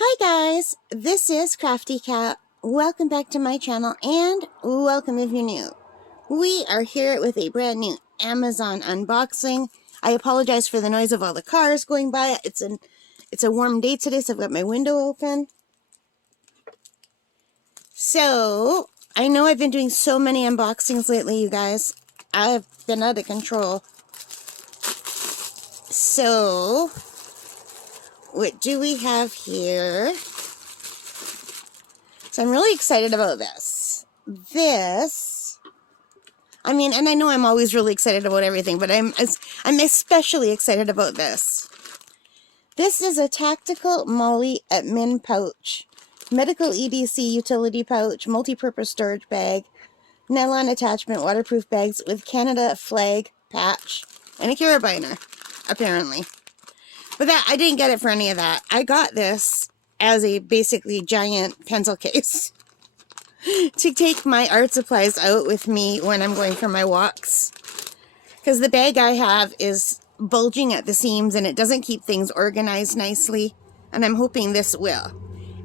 Hi guys, this is Crafty Cat. Welcome back to my channel and welcome if you're new. We are here with a brand new Amazon unboxing. I apologize for the noise of all the cars going by. It's a warm day today, so I've got my window open. So, I know I've been doing so many unboxings lately, you guys. I've been out of control. So, what do we have here? So I'm really excited about this. I mean, and I know I'm always really excited about everything, but I'm especially excited about this. This is a tactical Molle admin pouch, medical EDC utility pouch, multi-purpose storage bag, nylon attachment, waterproof bags with Canada flag patch, and a carabiner, apparently. But that I didn't get it for any of that. I got this as a basically giant pencil case to take my art supplies out with me when I'm going for my walks. Because the bag I have is bulging at the seams and it doesn't keep things organized nicely. And I'm hoping this will.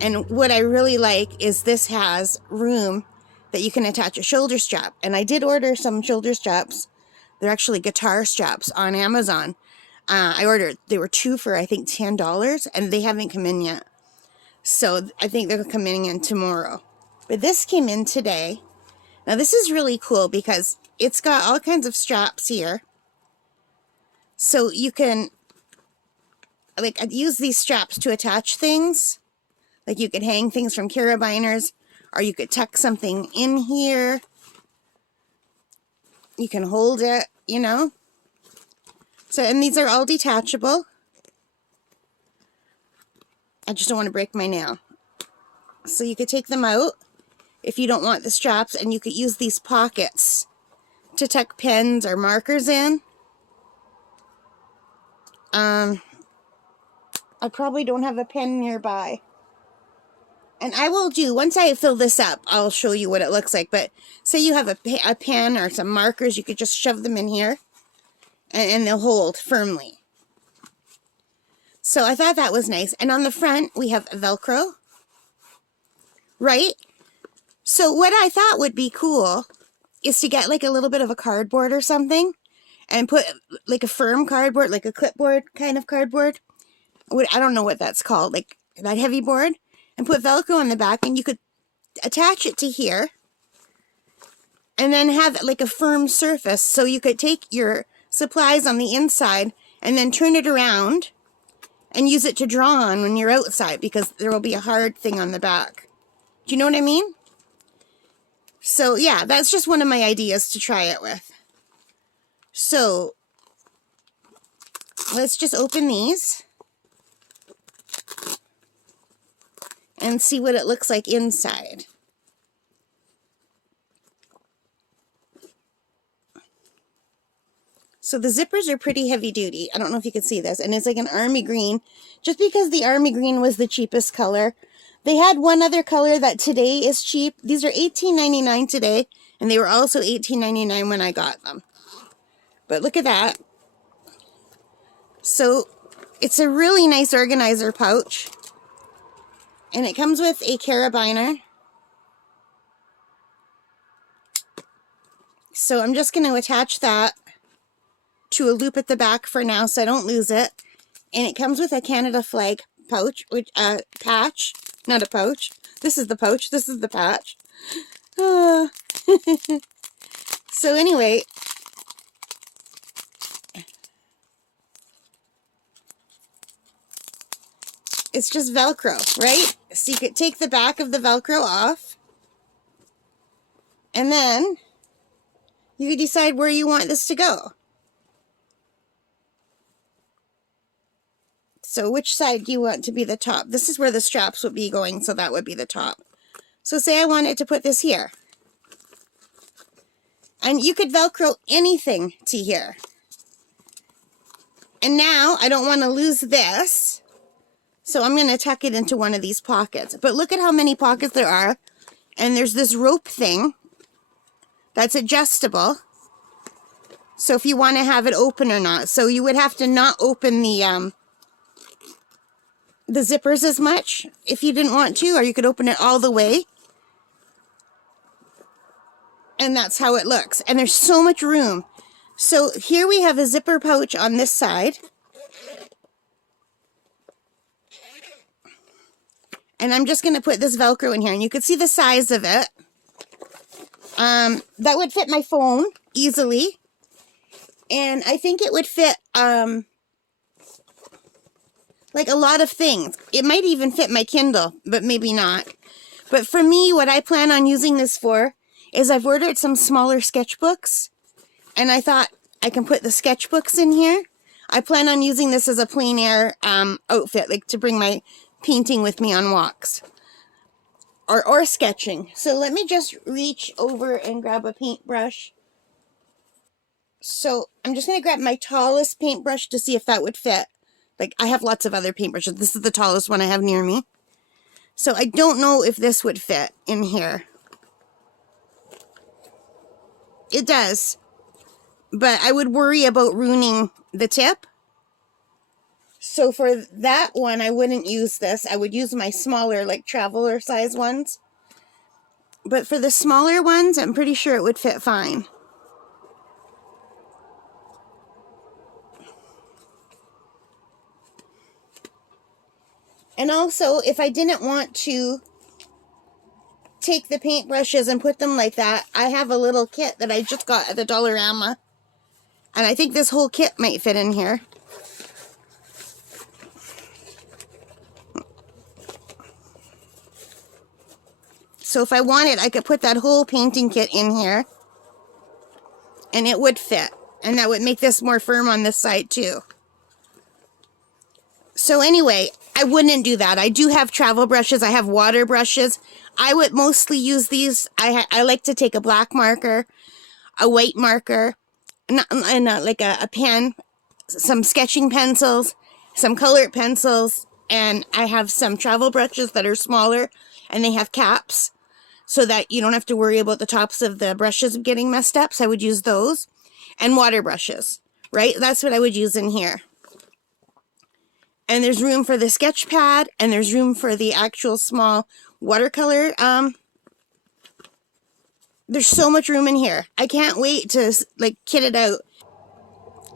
And what I really like is this has room that you can attach a shoulder strap. And I did order some shoulder straps. They're actually guitar straps on Amazon. I ordered, they were two for I think $10 and they haven't come in yet. So I think they're coming in tomorrow. But this came in today. Now this is really cool because it's got all kinds of straps here. So you can like use these straps to attach things. Like you could hang things from carabiners, or you could tuck something in here. You can hold it, you know. So, and these are all detachable. I just don't want to break my nail. So you could take them out if you don't want the straps, and you could use these pockets to tuck pens or markers in. I probably don't have a pen nearby. And I will do, once I fill this up, I'll show you what it looks like. But say you have a pen or some markers, you could just shove them in here, and they'll hold firmly. So I thought that was nice. And on the front, we have Velcro. Right? So what I thought would be cool is to get like a little bit of a cardboard or something and put like a firm cardboard, like a clipboard kind of cardboard. I don't know what that's called, like that heavy board, and put Velcro on the back, and you could attach it to here and then have like a firm surface, so you could take your supplies on the inside and then turn it around and use it to draw on when you're outside, because there will be a hard thing on the back. Do you know what I mean? So yeah, that's just one of my ideas to try it with. So let's just open these and see what it looks like inside. So the zippers are pretty heavy duty. I don't know if you can see this. And it's like an army green. Just because the army green was the cheapest color. They had one other color that today is cheap. These are $18.99 today. And they were also $18.99 when I got them. But look at that. So it's a really nice organizer pouch. And it comes with a carabiner. So I'm just going to attach that to a loop at the back for now, so I don't lose it. And it comes with a Canada flag pouch, which patch, not a pouch. This is the pouch. This is the patch. So anyway, it's just Velcro, right? So you could take the back of the Velcro off, and then you could decide where you want this to go. So which side do you want to be the top? This is where the straps would be going, so that would be the top. So say I wanted to put this here. And you could Velcro anything to here. And now I don't want to lose this, so I'm going to tuck it into one of these pockets. But look at how many pockets there are. And there's this rope thing that's adjustable. So if you want to have it open or not. So you would have to not open the the zippers as much if you didn't want to, or you could open it all the way. And that's how it looks. And there's so much room. So here we have a zipper pouch on this side. And I'm just going to put this Velcro in here. And you can see the size of it. That would fit my phone easily. And I think it would fit, like a lot of things. It might even fit my Kindle, but maybe not. But for me, what I plan on using this for is I've ordered some smaller sketchbooks. And I thought I can put the sketchbooks in here. I plan on using this as a plein air outfit, like to bring my painting with me on walks. Or sketching. So let me just reach over and grab a paintbrush. So I'm just going to grab my tallest paintbrush to see if that would fit. Like, I have lots of other paintbrushes. This is the tallest one I have near me. So I don't know if this would fit in here. It does. But I would worry about ruining the tip. So for that one, I wouldn't use this. I would use my smaller, like traveler size ones. But for the smaller ones, I'm pretty sure it would fit fine. And also, if I didn't want to take the paintbrushes and put them like that, I have a little kit that I just got at the Dollarama. And I think this whole kit might fit in here. So if I wanted, I could put that whole painting kit in here. And it would fit. And that would make this more firm on this side too. So anyway, I wouldn't do that. I do have travel brushes. I have water brushes. I would mostly use these. I like to take a black marker, a white marker, and like a pen, some sketching pencils, some colored pencils, and I have some travel brushes that are smaller, and they have caps, so that you don't have to worry about the tops of the brushes getting messed up. So I would use those, and water brushes, right? That's what I would use in here. And there's room for the sketch pad, and there's room for the actual small watercolor. There's so much room in here. I can't wait to, like, kit it out.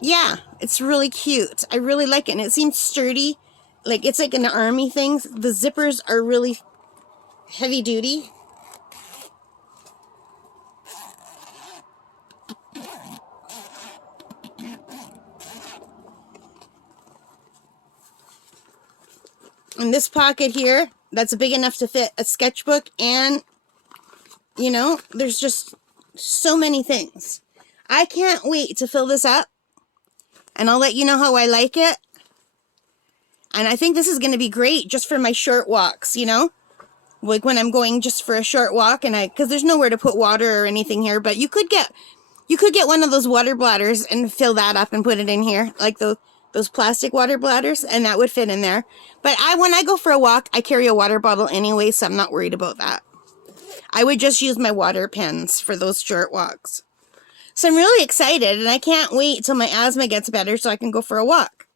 Yeah, it's really cute. I really like it, and it seems sturdy. Like, it's like an army thing. The zippers are really heavy duty. And this pocket here, that's big enough to fit a sketchbook, and, you know, there's just so many things. I can't wait to fill this up, and I'll let you know how I like it. And I think this is going to be great just for my short walks, you know? Like when I'm going just for a short walk, and because there's nowhere to put water or anything here, but you could get one of those water bladders and fill that up and put it in here, like those plastic water bladders, and that would fit in there. But when I go for a walk, I carry a water bottle anyway, so I'm not worried about that. I would just use my water pens for those short walks. So I'm really excited, and I can't wait till my asthma gets better so I can go for a walk.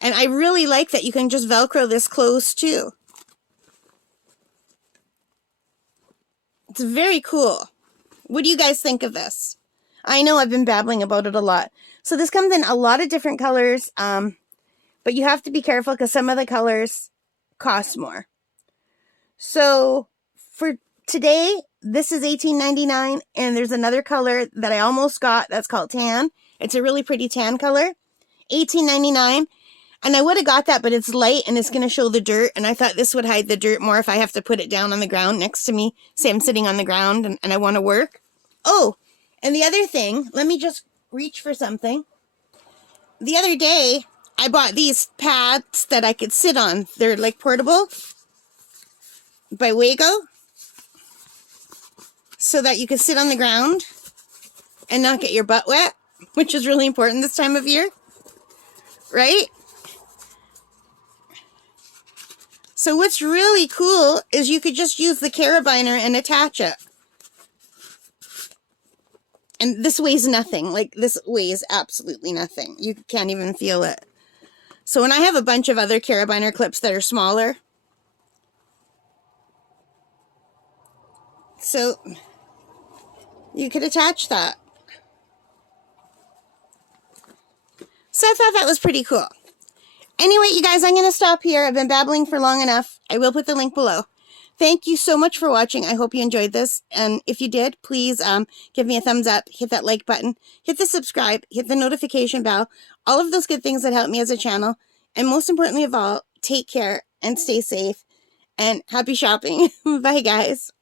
And I really like that you can just Velcro this close too. It's very cool. What do you guys think of this? I know I've been babbling about it a lot. So this comes in a lot of different colors, but you have to be careful because some of the colors cost more. So for today, this is $18.99, and there's another color that I almost got that's called tan. It's a really pretty tan color, $18.99. And I would have got that, but it's light and it's going to show the dirt. And I thought this would hide the dirt more if I have to put it down on the ground next to me. Say I'm sitting on the ground and I want to work. Oh, and the other thing, let me just reach for something. The other day, I bought these pads that I could sit on. They're like portable by Wago. So that you can sit on the ground and not get your butt wet, which is really important this time of year. Right? So what's really cool is you could just use the carabiner and attach it. And this weighs nothing. Like, this weighs absolutely nothing. You can't even feel it. So when I have a bunch of other carabiner clips that are smaller, so you could attach that. So I thought that was pretty cool. Anyway, you guys, I'm going to stop here. I've been babbling for long enough. I will put the link below. Thank you so much for watching. I hope you enjoyed this. And if you did, please give me a thumbs up, hit that like button, hit the subscribe, hit the notification bell, all of those good things that help me as a channel. And most importantly of all, take care and stay safe and happy shopping. Bye, guys.